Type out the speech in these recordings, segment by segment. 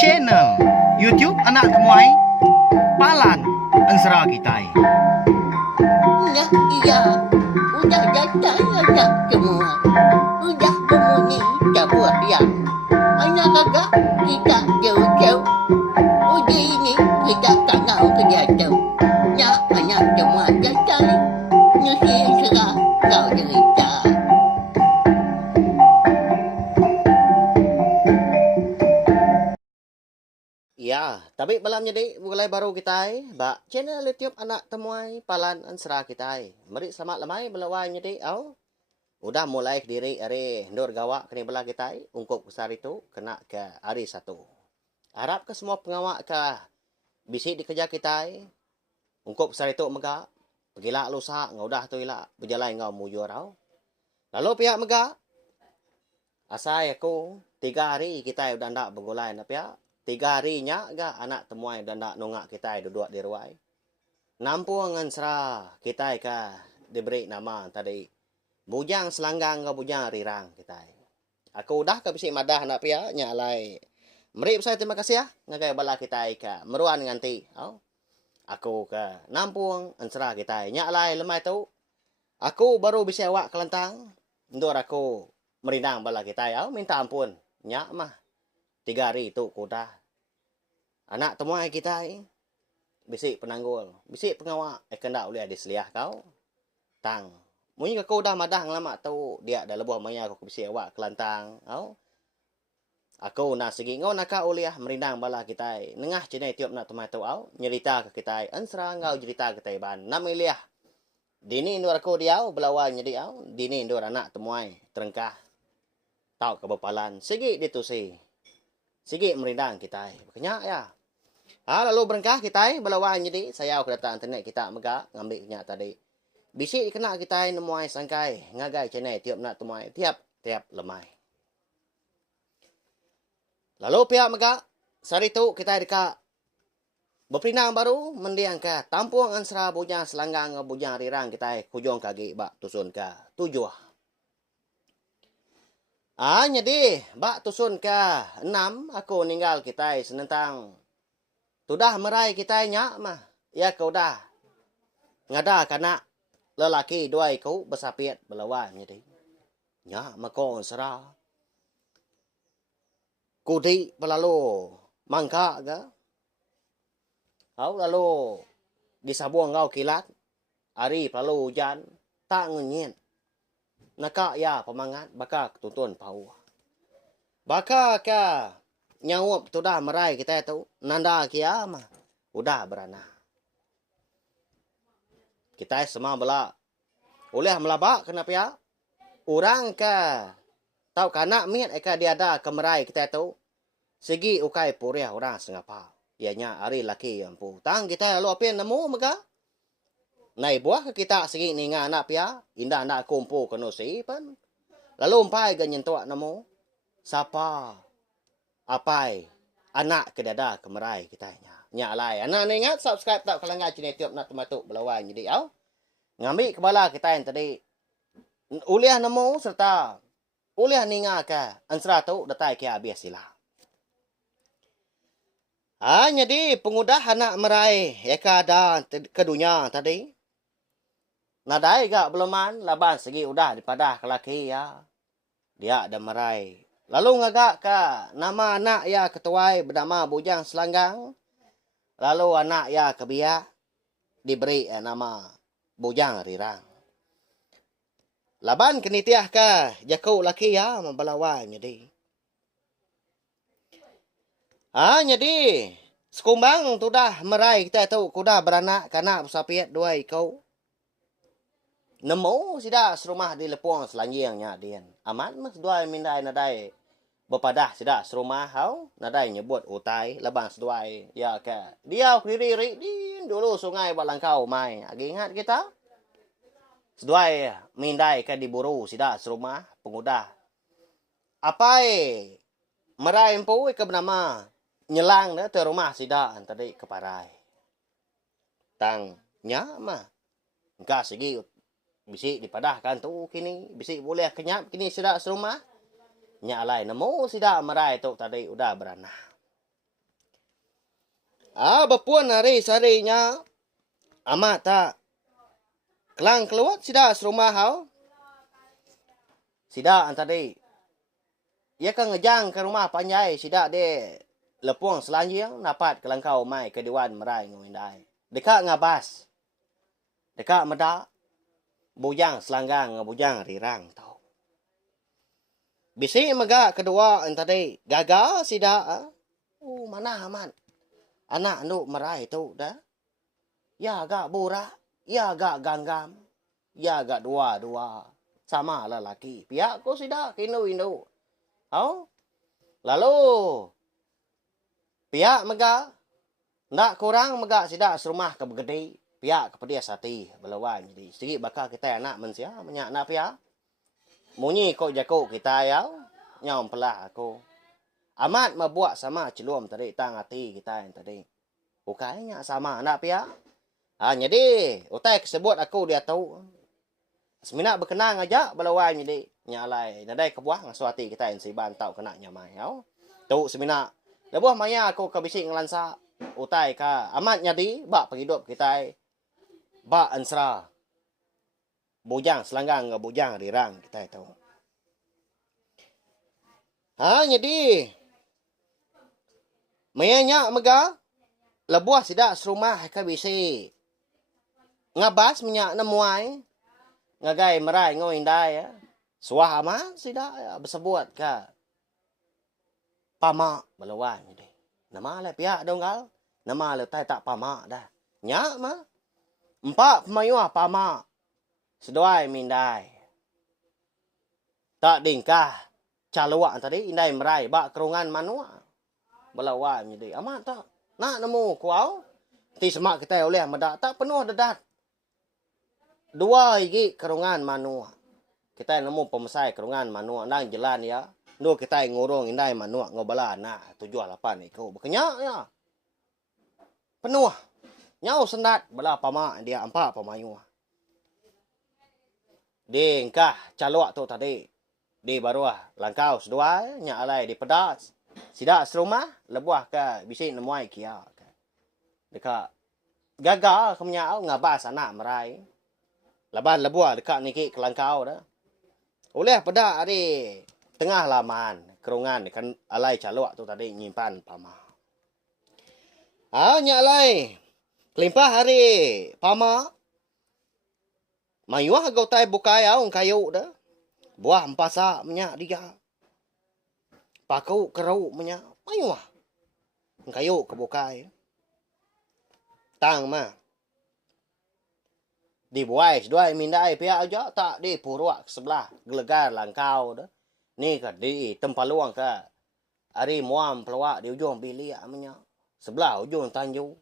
channel YouTube anak temuai Palan Ansra Kitai. Nah, iya, udah datang anak semua. Udah memenuhi sebuah yang anak agak kita jauh-jauh. Udah ini kita tak tahu kerja jauh. Nah, anak semua datang. Nusi serah kau cerita. Ya, tapi malam jadi mulai baru kita ba channel YouTube anak temuai Palan Ansra kita. Mari selamat lamai belawai jadi au. Udah mulai diri hari Nur Gawa kini bela kita ungkup besar itu kena ke hari satu. Harap ke semua pengawak ke bisi dikerja kita. Ungkup besar itu mega pergilah lusa ngaudah tu ila berjalan ngau mujur au. Lalu pihak mega asai aku 3 hari kita udah ndak bergulai na pihak 3 harinya ga anak temuai dan nak nongak kita duduk di ruai. Nampung ngan serah kita ka diberi nama tadi. Bujang selanggang ga bujang rirang kita. Aku udah ke bisi madah nak pia nyalai. Meri saya terima kasih ya ngagai bala kita ka meruan nganti. Aku ke nampung ansra kita nyalai lemai tu. Aku baru bisa awak kelentang. Ndur aku merindang bala kita minta ampun. Nyak mah 3 hari itu kuda. Anak temuai kita bisik penanggul. Bisik pengawak. Kena boleh diseliah kau. Tang. Mungkin kau dah madah lama tu. Dia dah lebuh maya aku bisik awak kelantang. Aku nak segi ngau nak kau uliah merindang bala kita. Nengah cina tiup nak temuai tu au. Nyerita ke kita. Ansra ngau cerita ke kita ban. Nam iliah. Dini indur aku dia belawal jadi au. Dini indur anak temuai. Terengkah. Tau kebepalan. Segi ditusi. Sige merindang kita. Kenyak ya. Lalu berengkah kita belawan jadi saya aku datang internet kita mega ngambil kenyak tadi. Bisi kena kita nemuai sangkai ngagai channel tiap nak temuai tiap lemai. Lalu pihak mega sari tu kita dekat berpinang baru mendiang ke tampung ansra bujang selanggang bujang rirang kita kujung kaki bak tusun ke 7. Jadi, bak tusun ke 6, aku ninggal kita senentang. Sudah merai kita nyak mah. Ya kau dah. Ngada kanak lelaki 2 kau bersapiat belawan jadi. Nyak mako serah. Kudi pelalu mangka ke. Lalu disabuang ngau kilat. Hari pelalu hujan. Tak ngenyit. Naka ya pemangat baka tuntun pau. Baka ka nyawap tu dah merai kita tu nanda kia mah udah berana. Kita semua bela oleh melabak kenapa ya? Orang ka tau kanak miat eka dia ada kemerai kita tu segi ukai puriah orang sengapa. Ianya hari laki ampu. Tang kita lalu apa nemu mega? Nai buah ke kita segi ninga anak pia indah nak kumpul keno si pan. Lalu umpai ganyen tua namo. Sapa? Apai? Anak kedada kemerai kita nya. Nya alai. Anak ni ingat subscribe tak kalau ngah channel tiap nak tematuk belawan jadi au. Ngambil kepala kita yang tadi uliah namo serta uliah ninga ka ansra tu datai ke habis sila. Jadi pengudah anak merai eka ada kedunya tadi. Nadai gak beluman laban segi udah dipadah ke laki ya. Dia ada merai. Lalu ngagak ke nama anak ya ketuai bernama bujang selanggang. Lalu anak ya kebiak diberi nama bujang rirang. Laban kenitiah ke jakau laki ya membalawan jadi. Jadi sekumbang tu dah merai kita tu kuda beranak kanak bersapiat 2 ikau. Nemu sida serumah di lepung selanjangnya dian. Aman mas 2 mindai nadai berpadah sida serumah hau nadai nyebut utai labang seduai ya ke. Dia diri din dulu sungai balangkau mai. Agi ingat kita? Seduai mindai ke diburu sida serumah pengudah. Apai merai empu ke bernama nyelang dah te rumah sida tadi keparai. Tang nya mah. Engka segi bisik dipadahkan tu kini bisik boleh kenyap kini sudah serumah nya alai namo sida marai tu tadi udah beranak. Bapuan hari sarinya amat tak kelang keluar sida serumah hau. Sida tadi ia kan ngejang ke rumah panjai sida de lepuang selanjang dapat kelangkau mai ke dewan marai ngawindai. Dekat ngabas. Dekat meda bujang selanggang ngabujang rirang tau. Bisi mega kedua tadi gagal sida. Mana aman. Anak nu marai tu dah. Ya agak bura, ya agak ganggam, ya agak dua-dua. Sama lah laki. Pihak ko sida kinu-inu. Lalu pihak mega ndak kurang mega sida serumah ke begede. Pihak kepada sati belawan jadi sikit bakal kita anak mensia menyak nak pihak. Munyi kok jako kita ya. Nyom pelah aku. Amat membuat sama celum tadi tang hati kita yang tadi. Ukainya sama nak pihak. Jadi utai kesebut aku dia tahu. Semina berkenang aja belawan jadi nyalai nadai kebuah ngasuati kita yang siban tau kena nyamai au. Tu semina lebuh maya aku ke bisik ngelansa utai ka amat nyadi bak penghidup kita bak ansra. Bujang selanggang ke bujang rirang kita tahu. Jadi mayanya mega lebuh sida serumah ka bisik ngabas minyak nemuai ngagai merai ngawindai ya. Suah aman sida ya, bersebut ka pama belawan jadi. Nama le pihak donggal. Nama le tai tak pama dah. Nya mah. Empat pemayuah pama. Seduai mindai. Tak dingkah caluak tadi indai merai bak kerungan manua. Belawan jadi. Amat tak. Nak nemu kuau. Ti semak kita oleh medak tak penuh dedat. Dua lagi kerungan manua. Kita nemu pemesai kerungan manua nang jalan ya. Nu kita ngurung indai manua ngobala nak 7-8 ekor. Berkenyak ya. Penuh. Nyau sendat bela pama dia 4 pemayu. Dingkah caluak tu tadi. Di baruah langkau sedua nya alai di pedas. Sida serumah lebuah ke bisik nemuai kia. Dekat gagal kemnya ngabas anak merai. Laban lebuah dekat niki kelangkau dah. Oleh pada hari tengah laman kerungan kan alai caluak tu tadi nyimpan pama. Nya alai kelimpah hari pama. Mayuah gau tai bukai au kayu dah. Buah empasa menyak dia. Pakau kerau menyak mayuah. Kayu ke bukai. Tang mah. Dibuai seduai mindai pihak aja tak di puruak sebelah gelegar langkau dah. Ni ke di tempaluang ke. Ari muam peluak di ujung bilik amnya. Sebelah ujung tanju.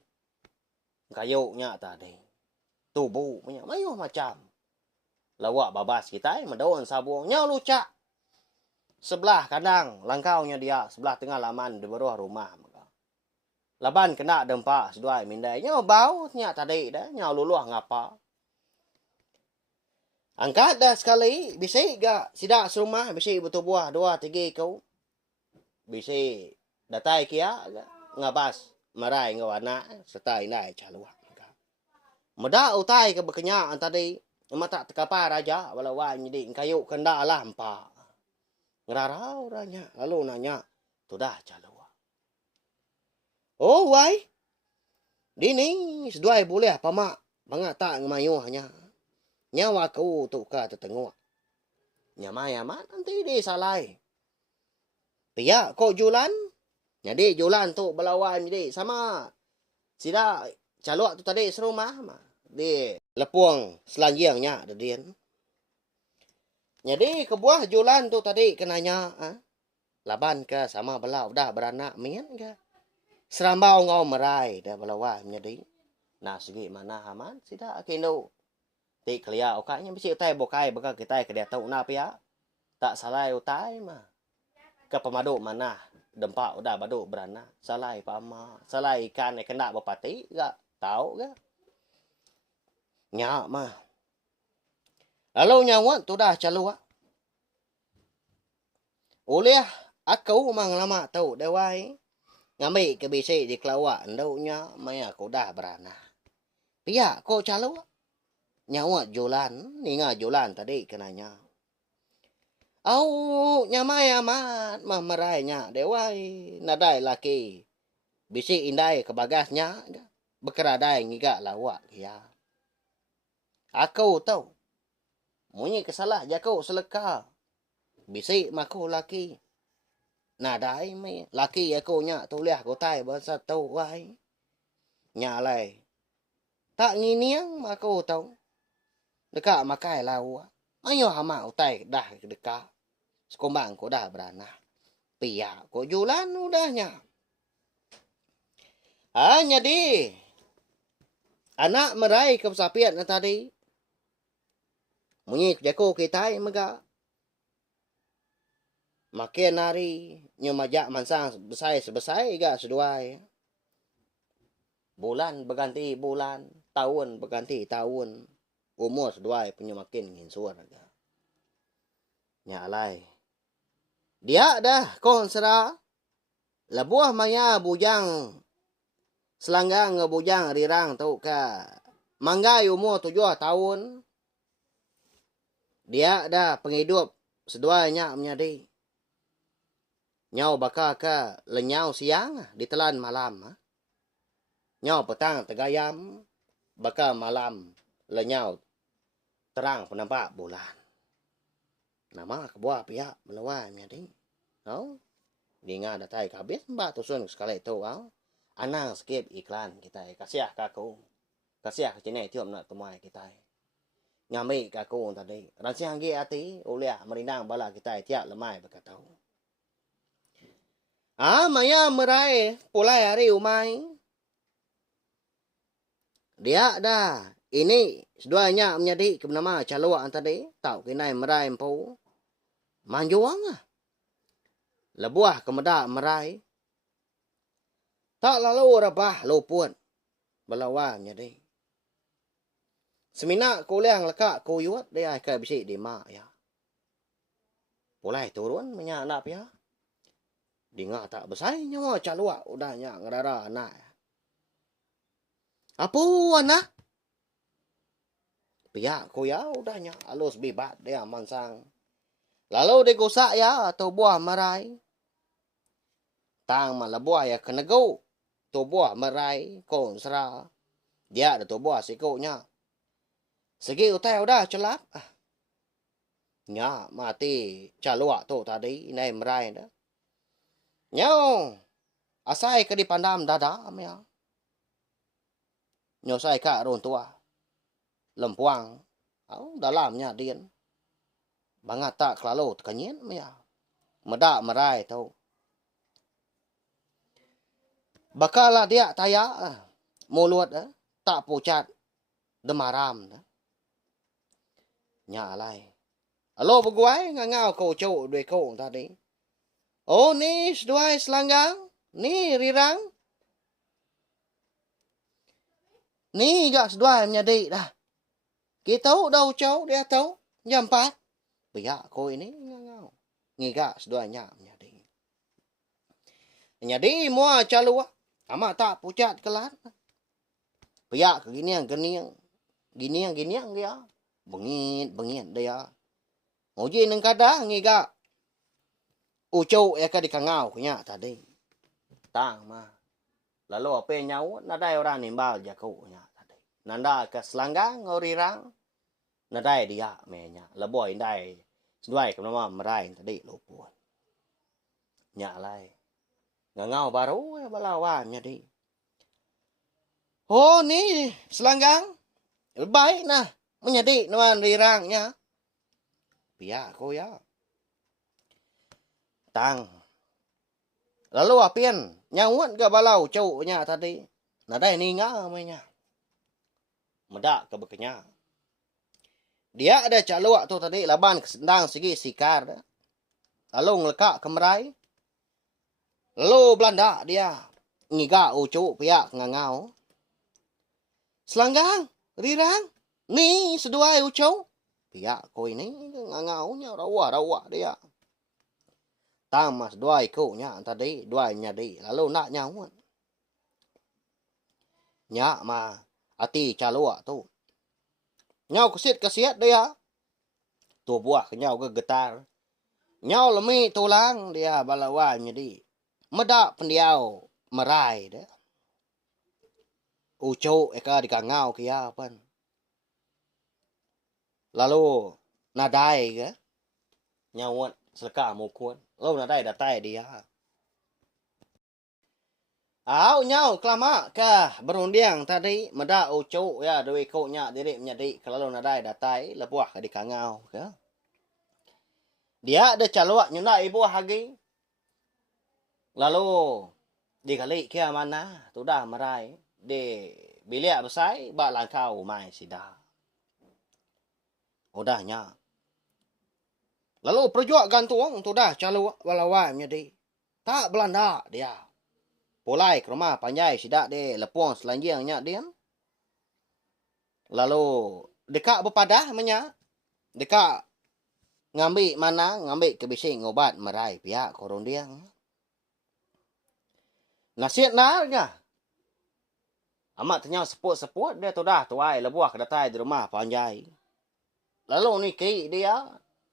Kayunya tadi. Tubuh punya mayuh macam. Lawak babas kita mendaun sabung nya lucak. Sebelah kadang langkaunya dia sebelah tengah laman di bawah rumah. Laban kena dempak seduai mindai nya bau nya tadi dah nya luluh ngapa. Angkat dah sekali, bisik gak sida serumah, bisik betul buah 2-3 kau. Bisik datai kia ngabas marai ngawana serta inai caluak. Meda utai ke berkenyak tadi, mata tekapa raja walawan jadi kayu kenda lah empa. Ngerarau ranya, lalu nanya, tu dah caluak. Oh wai, dini seduai boleh apa mak, bangat tak ngemayuhnya. Nyawa kau tu ka tetengok. Nyama-nyama nanti di salai. Pia kok julan. Jadi julan tu belawan jadi sama. Sida caluak tu tadi serumah mah. Di lepuang selanjangnya ada dia. Jadi kebuah julan tu tadi kenanya. Laban ke sama belau dah beranak mien ke. Serambau ngau merai dah belawan jadi. Nah segi mana aman sida kino. Ti kelia okanya bisi utai bokai baka kita ke dia tahu na pia. Tak salai utai mah. Ke pemadu mana dempak udah badu beranak. Salai pama, salai ikan yang kena bapati gak tahu ke? Nyak mah. Lalu nyawa tu dah caluak. Oleh aku mang lama tau dewai. Ngambil ke bisi di kelawak ndaunya maya ko dah berana. Pia ko calo nyawa jualan, ninga jualan tadi kenanya. Au nyamai amat mamerainya dewai nadai laki. Bisi indai ke bagasnya bekeradai ngiga lawak ya. Aku tahu. Munyi kesalah jakau seleka. Bisi maku laki. Nadai me laki aku nya tuliah ko tai bahasa tau wai. Nya lai. Tak nginiang maku tahu. Dekat makai lawa. Ayo hama utai dah dekat. Sekombang ko dah berana. Pia ko jualan udahnya. Hanya di. Anak meraih kesapian tadi. Munyi jago kita mega. Makin hari nyumajak mansang besai ga seduai. Bulan berganti bulan, tahun berganti tahun. Umur seduai punya makin nginsur aga. Nyalai. Dia dah konsera. Lebuah maya bujang. Selanggang ngebujang rirang tau ka. Manggai umur 7 tahun. Dia dah penghidup seduanya menjadi. Nyau bakal ka lenyau siang ditelan malam. Nyau petang tegayam. Bakal malam lenyau terang penampak bulan. Nama kebuah pihak melawan menjadi. Oh, dia datai kabis mbak tusun sekali itu. Anang skip iklan kita. Kasiah kaku. Kasiah kecina itu nak temui kita. Nyamai kaku tadi. Ransiang gi hati. Uliah merindang bala kita. Tiap lemai berkata. Maya merai. Pulai hari umai. Dia dah. Ini seduanya menjadi kebenama caluan tadi. Tahu kinai merai empu. Manjuang lah. Lebuah kemedak merai. Tak lalu rabah lupun. Belawan jadi. Semina kuliah lekak kuyut. Dia akan bisik di mak ya. Pulai turun menyak anak ya. Dia tak besar nyawa caluak. Udahnya ngerara anak. Apa anak? Pihak kuya udahnya. Halus bibat dia mansang. Lalu digusak ya atau buah merai. Tang malah buah ya kena go. Tu buah merai konsra. Dia ada tu buah sikunya. Segi utai udah celap. Nya mati caluak tu tadi ini merai dah. Nyau asai ke dipandam dada ya. Nyau sai ka ron tua. Lempuang. Dalamnya dian. Bangat tak kelalu tekanyin ya. Medak merai tau. Bakalah dia taya mulut tak pucat demaram. Nya alai. Alo beguai ngangau kau cuk dua kau tadi. Oh ni seduai selanggang. Ni rirang. Ni gak seduai menjadi dah. Kita tahu dah ucau dia tahu. Jam 4. Pihak ko ini ngangau. Ngiga seduanya menjadi. Jadi mua calua. Amak tak pucat kelat. Pihak keginian geniang. Giniang dia. Bengit dia. Uji neng kada ngiga. Ucau ya ka dikangau nya tadi. Tang mah. Lalu apa nyau nadai orang nimbal jaku nya tadi. Nanda ke selanggang ngorirang. Nadai dia menya. Leboy indai. Seduai kenapa merai tadi lupuan. Nya lai. Ngangau baru ya balawan jadi. Oh ni selanggang. Baik nah. Menjadi nuan rirangnya. Pia ko ya. Tang. Lalu apian. Nyawat ke balau cowoknya tadi. Nadai ninga namanya. Medak ke bekenya. Dia ada caluak tu tadi. Laban kesendang segi sikar. Lalu ngelekak kemerai. Lalu Belanda dia. Ngiga ucuk pihak ngangau. Selanggang. Rirang. Ni seduai ucuk. Pihak ko ini ngangaunya rawa dia. tang mas dua nya tadi dua nya di lalu nak nyawa nya ma ati calua tu nhau kesiat dia tu buah ke nhau ke getar nhau lemi tulang dia balawa nya di meda pendiau merai dia uco eka di kangau kia pan lalu nadai ke nyawa selaka mukun lalu nadai datai dia au nhau kelama ka berundiang tadi meda uco ya dewi ko nya diri menjadi kalau nadai datai lebuah ke di kangau ke dia ada calok nyunda ibu hagi lalu dikali kia mana tu dah merai de bilik besai ba langkau mai sida udahnya lalu perjuak gantung tu dah calok walawai menjadi tak Belanda dia pulai ke rumah panjai sida de lepong selanjangnya dia lalu dekat berpadah menya dekat ngambil mana ngambil kebising obat merai pihak korong dia nasihat narnya amat tanya seput dia tu dah tuai lebuah kedatai di rumah panjai lalu ni ki dia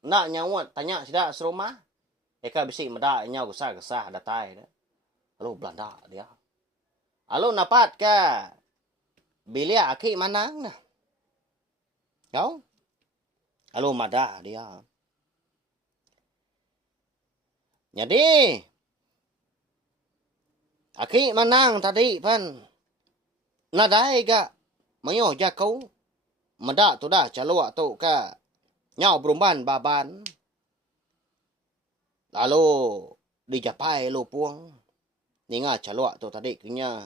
nak nyawat tanya sida serumah eka bisik medak nyau gesah datai dia lalu Belanda dia lalu napat ke bilik aki manang nah kau lalu madah dia jadi aki manang tadi pan nadai ga mayo jakau meda tu dah calua tu ka nyau berumban baban lalu dijapai lu puang ninga calua tu tadi kenya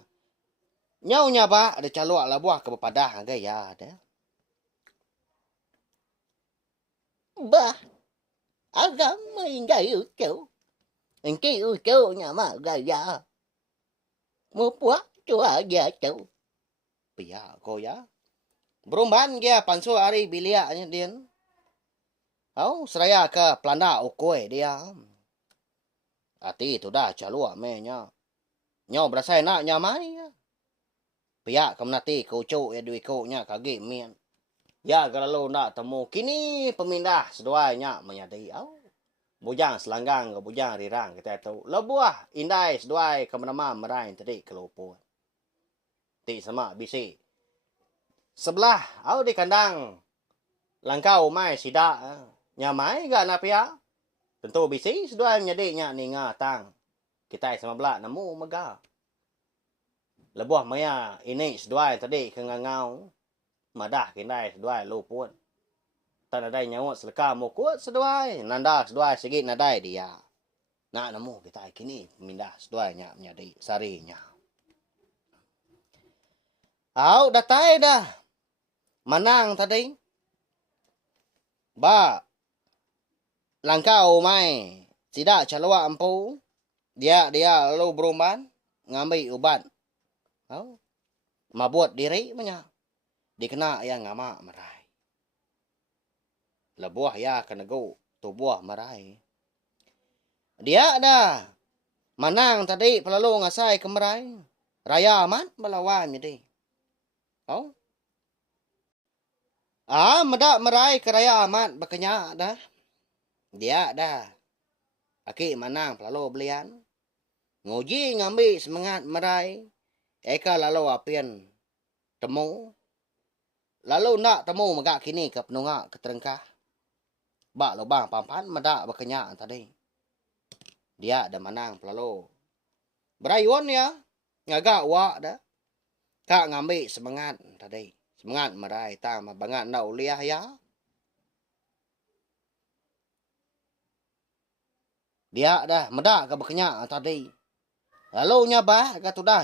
nyau nyaba ada calua la buah ke padah ga ya ada Bah, agak meninggal ucau. Engki ucau nyama gaya. Mau puak cua aja cau. pia ko ya berumban dia pansu hari biliaknya dia au seraya ke Belanda okoi dia ati tu dah calua menya nyau berasai nak nyamai ya pihak kemenati kau cok ya duit kau nya kage mien ya kalau nak temu kini pemindah seduanya menyadai au bujang selanggang ke bujang rirang kita tahu lebuah indai seduai ke mana merai tadi kelopo ti sama bisi sebelah au di kandang langkau mai sida nyamai ga na pia tentu bisi seduai menyadai nya ninga tang kita sama belak nemu mega lebuah maya ini seduai tadi ke ngangau madah kindai seduai lu pun tan ada nyawa seleka mo kuat seduai nanda seduai segi nadai dia nak nemu kita kini mindah seduai nya menjadi sarinya au datai dah manang tadi ba langkau mai tidak calua empu dia lalu berumban ngambil ubat au mabut diri menya dikena yang ngama merai lebuah ya kenego tubuh merai dia dah manang tadi pelalu ngasai kemerai raya aman melawan jadi oh meda merai ke raya aman bekenya dah dia dah aki manang pelalu belian ngoji ngambil semangat merai eka lalu apian temu lalu nak temu megak kini ke penungak keterengkah bak lubang pampan meda bekenya tadi dia ada manang pelalu berayun ya ngagak wak dah kak ngambil semangat tadi semangat merai tang bangat nak uliah ya dia dah meda ke bekenya tadi lalu nyabah ke tu dah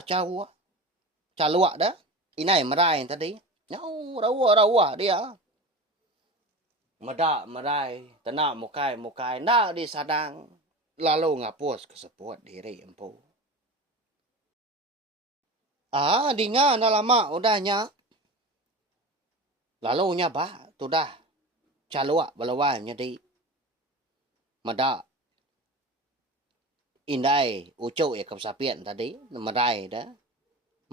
caluak dah inai merai tadi nyau rawa dia meda merai tenak mukai nak disadang lalu ngapus keseput diri empu dinga dah lama udahnya lalu nyabah tu dah caluak balawan jadi meda indai ucuk ya kesapian tadi merai dah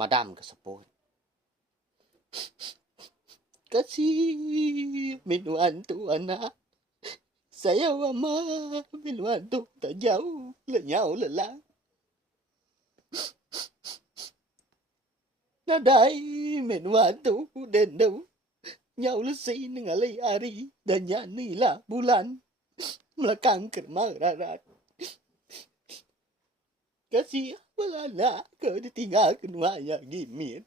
madam keseput. Kasih minuantu anak. Saya wama minuantu tak jauh lenyau lelang. Nadai minuantu dendau. Nyau lesi nengalai hari dan nyanilah bulan. Melakang kerma rarat. Kasih balana ke ditinggalkan wayang gimin.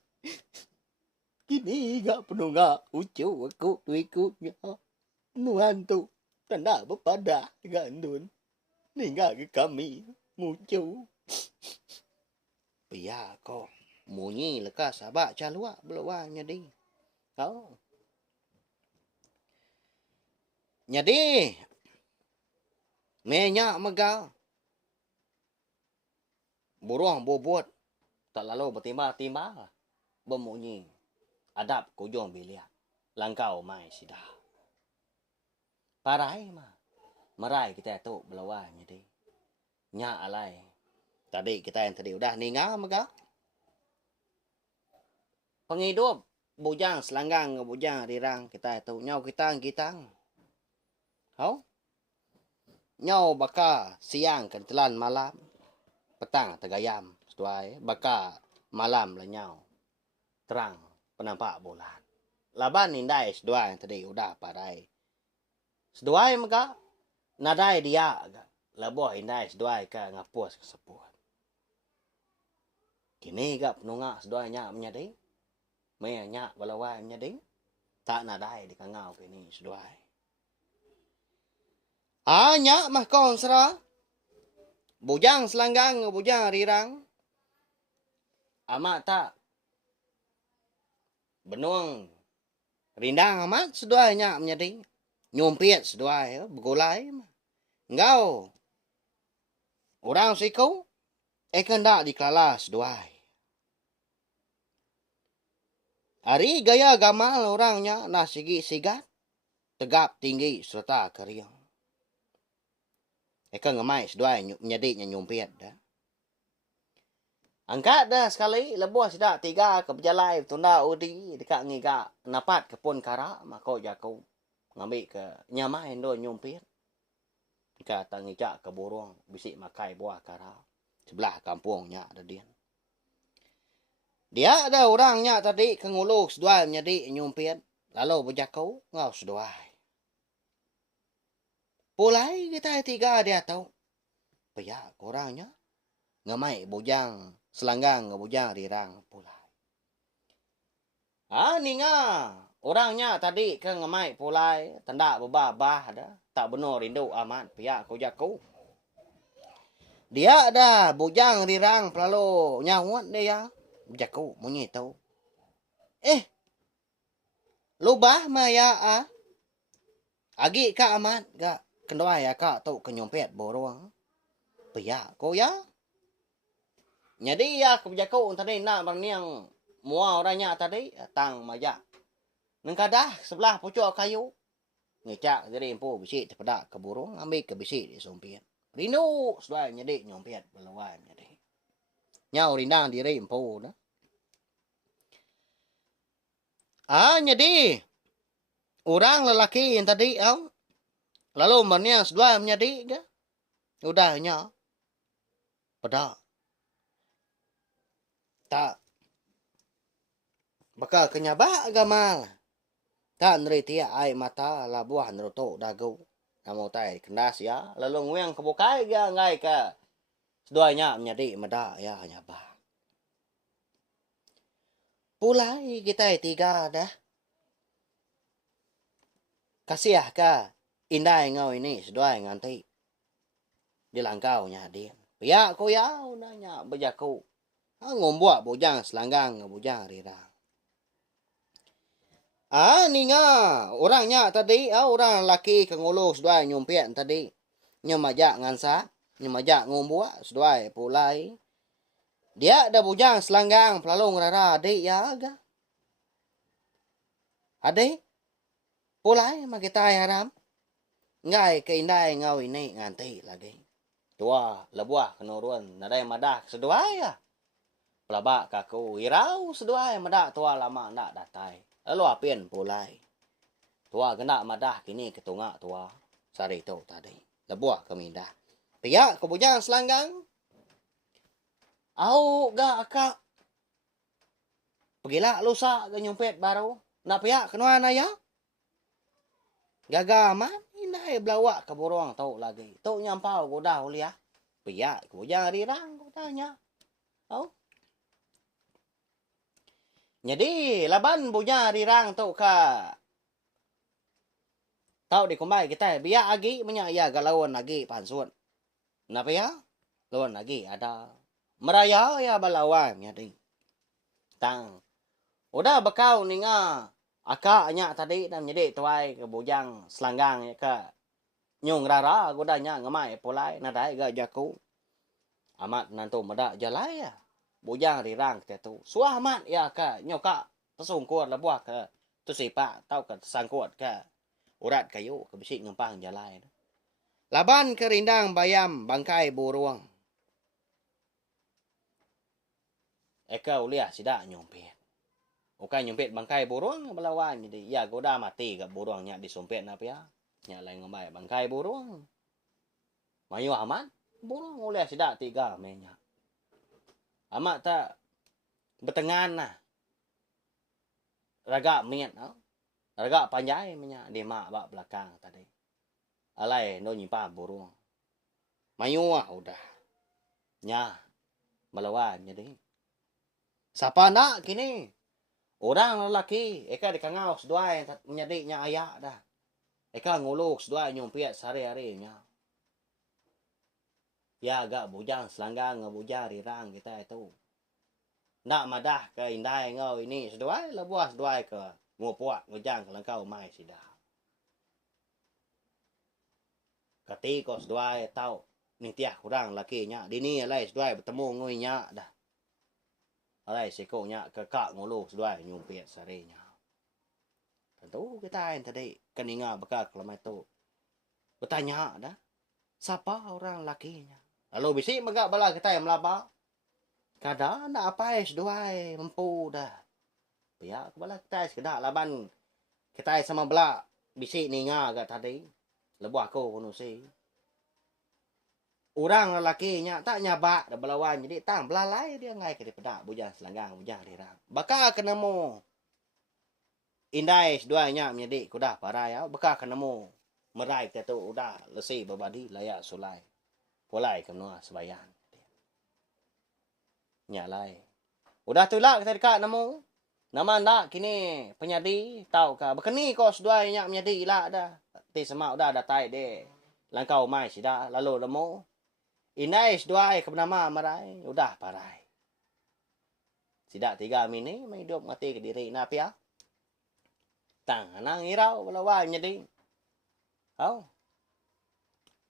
Kini gak penuh gak ucu aku tuikutnya. Nuantu tanda berpada gandun. Ninggal ke kami mucu. Ya kok munyi leka sabak calua beluang nyadi. Kau. Nyadi. Menyak megal. Buruang bobot. Tak lalu bertimba-timba. Bemunyi. Adap kujung biliak. Langkau mai sidah. Parai mah. Merai kita tu belawang jadi. Nyak alai. Tadi kita yang tadi udah ninggal megah. Penghidup. Bujang selanggang bujang rirang. Kita tu nyau kitang. Hau? Nyau baka siang ke telan malam. Petang tegayam. Setuai. Baka malam lah nyau. Terang. Penampak bulan. Laban indai seduai yang tadi udah parai. Seduai maka nadai dia agak. Labuh indai seduai ka ngapus kesepuan. Kini gak penungak seduai nyak menyadi. Maya nyak balawai menyadi. Tak nadai di kangau kini seduai. Nyak mah kong serah. Bujang selanggang bujang rirang. Amat tak. Benuang rindang amat seduai nyak menyadi. Nyumpit seduai bergulai. Engkau. Orang siku. Kendak dikelala seduai. Hari gaya gamal orangnya nak sigi-sigat. Tegap tinggi serta keriang. Ngemai seduai menyadi nyumpit dah. Angkat dah sekali, lebuh sidak 3 ke berjalai tunda udi dekat ngiga napat ke pun kara mako jaku ngambil ke nyamai ndo nyumpit. Ika tak ngijak ke burung bisik makai buah kara sebelah kampungnya ada dia. Dia ada orangnya tadi ke nguluk seduai menjadi nyumpit lalu berjaku ngau seduai. Pulai kita 3 dia tahu. Paya orangnya ngamai bujang selanggang ngebujang rirang pulai. Ninga orangnya tadi ke ngemai pulai tanda bebah ada tak benar rindu aman pihak kujaku. Dia ada bujang rirang pelalu nyawat dia jaku munyi tahu. Lubah maya agi ka aman gak kendua ya ka tu kenyumpet borong. Pihak ko ya. Jadi ya kebijaku tadi nak berniang mua orangnya tadi tang majak. Nengkadah sebelah pucuk kayu. Ngecak jadi empu bisik terpedak ke burung ambil ke bisik di sumpit. Rindu sebelah nyedi nyumpit belawan jadi. Nyau rindang diri empu dah. Jadi orang lelaki yang tadi lalu berniang sebelah menjadi dah. Udahnya pedak. Tak. Bakal kenyabak gamal. Tak neritia ai mata labuah neruto dagu. Kamu tay kendas ya. Lalu nguyang kebukai ya ngai ke. Seduanya menjadi meda ya nyabak. Pulai kita 3 dah. Kasih ka. Indai ngau ini seduai nganti. Di langkau nya dia. Ya ko ya unanya berjaku. Ngombuak bujang selanggang bujang rirang. Ninga orangnya tadi orang laki ke nguluk seduai nyumpit tadi. Nyemajak ngansa, nyemajak ngombuak seduai pulai. Dia ada bujang selanggang pelalung rara adik ya aga. Adik pulai mak kita haram. Ngai ke indai ngau ini nganti lagi. tua lebuah kenurun nadai madah seduai ya pelabak kaku irau seduai madah tua lama nak datai lalu apien pulai tua kena madah kini ketunga tua sari tu tadi lebuah kemindah pihak kebujang selanggang au ga akak pergilah lusa ke nyumpet baru nak pihak kenuan ayah gaga man inai belawak ke burung tau lagi tau nyampau goda uliah pihak kebujang rirang godanya au jadi laban punya rirang tu ka tau di kumbai kita biar agi punya ya galauan lagi pansun napa ya lawan lagi ada meraya ya balawan ya ding tang udah bekau ninga akaknya tadi dan jadi tuai ke bujang selanggang ya ke nyung rara godanya ngamai pulai nadai ga jaku amat nantu meda jalai ya bujang rirang kita tu suah amat ya ke nyoka tesung kuat lebuah ke tu sipa tau ke sangkuat ke urat kayu ke besi ngempang jalai laban kerindang bayam bangkai burung eka uliah sida nyompet ukai nyompet bangkai burung belawan jadi ya goda mati ke burungnya disumpet apa ya nya lain ngombai bangkai burung mayu aman burung uliah sida tiga menya amat tak betengan nah raga miet raga panjai menya di mak bak belakang tadi alai no nyimpa burung mayu udah nya melawan jadi siapa nak kini orang lelaki eka dikangau seduai menyadiknya ayak dah eka nguluk seduai nyumpiat sehari-harinya ya agak bujang selanggang ngebujang rirang kita itu nak madah ke indai ngau ini seduai lebuah seduai ke ngupuak ngejang ke langkau mai sidah ketika seduai tau nitiah kurang lakinya dini alai seduai bertemu nguinya dah alai sikonya ke kak ngulu seduai nyumpiat sarinya tentu kita yang tadi keninga bekak lama itu bertanya dah siapa orang lakinya lalu bisi megak bala kita yang melaba kada nak apa seduai mempu dah pihak bala kita sekedak laban kita sama bela bisi ninga gak tadi lebuah aku kunusi orang lelakinya tak nyabak dah belawan jadi tang belalai dia ngai ke pedak bujang selanggang bujang rirang bakal kenemu indai seduanya menjadi kudah parai ya bakal kenemu merai kita tu udah lesi berbadi layak sulai polai kenua sebayan nyalai udah tu lah kita dekat nemu nama ndak kini penyadi tahu ka bekeni kau seduanya menjadi ilah dah ti semak udah datai de langkau mai sida lalu lemu inai seduai ke nama marai udah parai sidak 3 mini hidup mati ke diri na pia tang nang irau belawan jadi au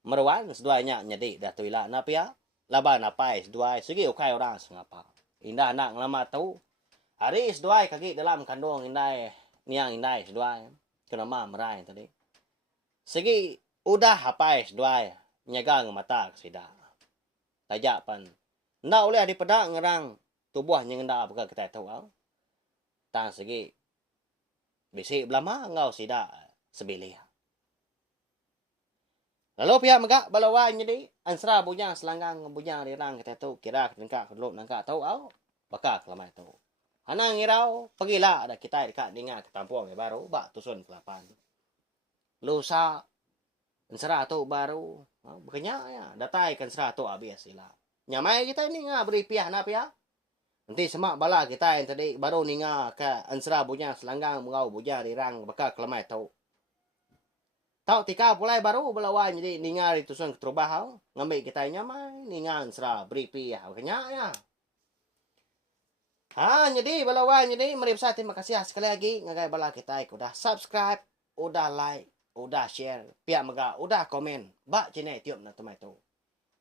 merwan seduanya jadi dah tuila na pia laban apa seduai segi ukai orang sengapa indah nak lama tahu hari seduai kaki dalam kandung indai niang indai seduai kenama marai tadi segi udah apa seduai nyagang mata sida tajak pan ndak oleh di pedak ngerang tubuh yang ndak apa kita tahu tang segi bisi belama ngau sida sebilia lalu pihak megak balawan jadi ansra bujang selanggang bujang rirang kita tu kira nangka keluk nangka tahu bakal lama itu hanang irau pergilah ada kita dekat dengar ke kampung baru bak tusun kelapan lusa ansra tu baru bukannya ya datai kan ansra tu habis sila nyamai kita ni beri pihak na pihak nanti semak bala kita yang tadi baru ninga ke ansra bujang selanggang mengau bujang rirang bakal kelemai tahu tahu tika pulai baru belawan jadi ninga ditusun keterubah ngambil kita nyamai ninga ansra beri pihak bukannya ya jadi belawan jadi mari besar terima kasih sekali lagi ngagai bala kita udah subscribe udah like udah share pihak mega udah komen bak channel tiup na temai tu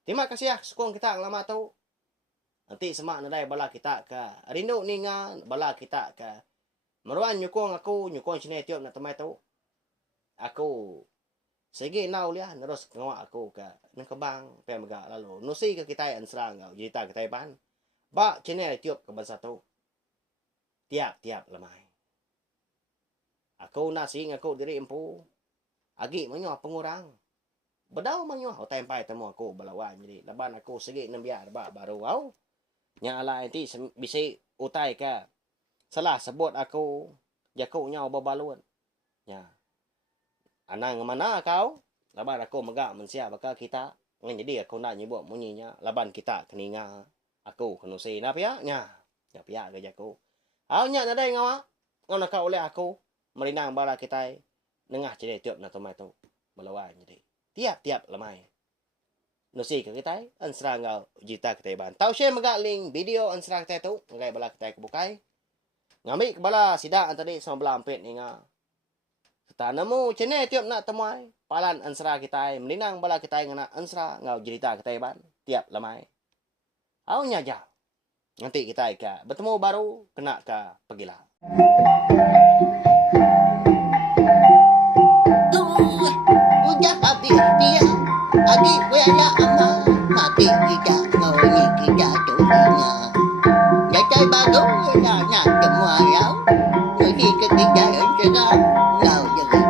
terima kasih sukong kita lama tu nanti semak nadai bala kita ke rindu ninga bala kita ke meruan nyukong aku nyukong channel tiup na temai tu aku Sige na ulian, terus ngawa ako ka, nang kabang, pe maga lalo. Nusi ka kitay ang serang ngaw, jita kitay ban. Ba, channel tiop ka bansa to. Tiap lamay. Ako na sing ako diri empo. Agi man nyo pangurang. Badaw man nyo, o tayong pahit mo ako, balawan jadi. Laban ako, sige nang biya, ba, baro wow. Nya ala iti, bisay utay ka. Salah, sabot ako, jako nyaw babalon. Nya. Anang mana kau? Laban ako maga man siya baka kita. Ngan jadi ako na nyibo mo niya. Laban kita kaninga ako kuno say na piya nya. Nya piya gaja ko. Aw nya na day ngawa. Ngaw naka uli ako. Marinang bala kita. Nengah jadi tiop na tomato. Malawan jadi. Tiap lamay. No si ka kita an srangaw jita kita ban. Taw siya magaling video an srang kita to. Ngay bala kita kabukay. Ngami bala sida an tadi sa balampit ni nga. Tana mo, chene tiap na tamoy. Palan ansra kitay, meninang bala kitay nga na ansra ngaw jirita kitay ban. Tiap lamay. Aw nya ja. Nanti kitay ka, betemu baru kena ka pagila. Udah habis dia. Adik wala ama. Mati kita ngawini kita tulinya. Jatay bago wala na semua yau. Jadi ketiga yang cerah. Ngau jadi